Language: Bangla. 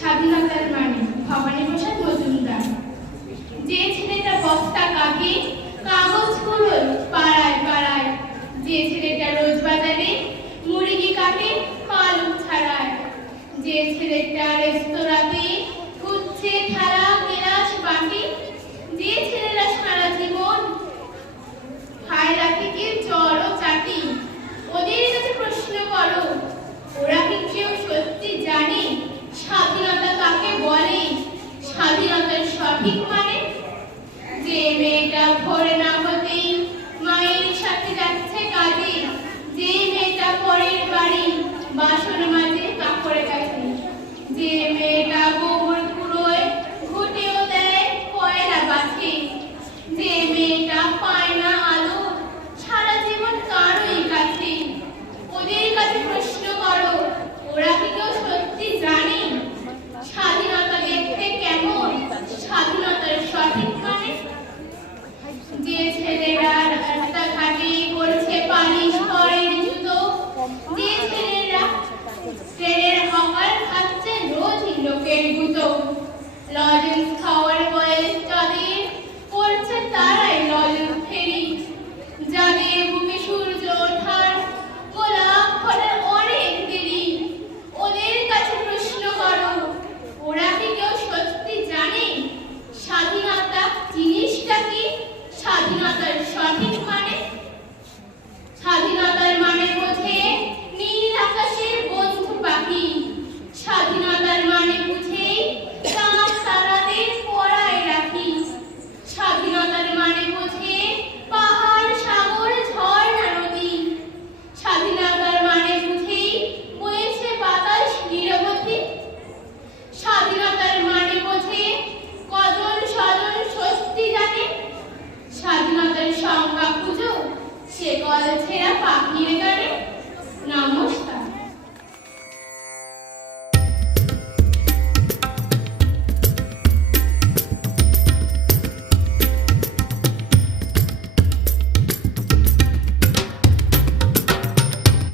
স্বাধীনতার মানে ভবানী প্রসাদ মজুমদার যে ছেলেটা বস্তা কাকে কাগজ কুড়োয় পাড়ায় পাড়ায়। যে ছেলেটা রোজ বাজারে, মুরগি কাটে পালক ছাড়ায়। যে ছেলেটা রেস্তোরাঁতে উচ্ছে ছাড়া সঠিক 감 사.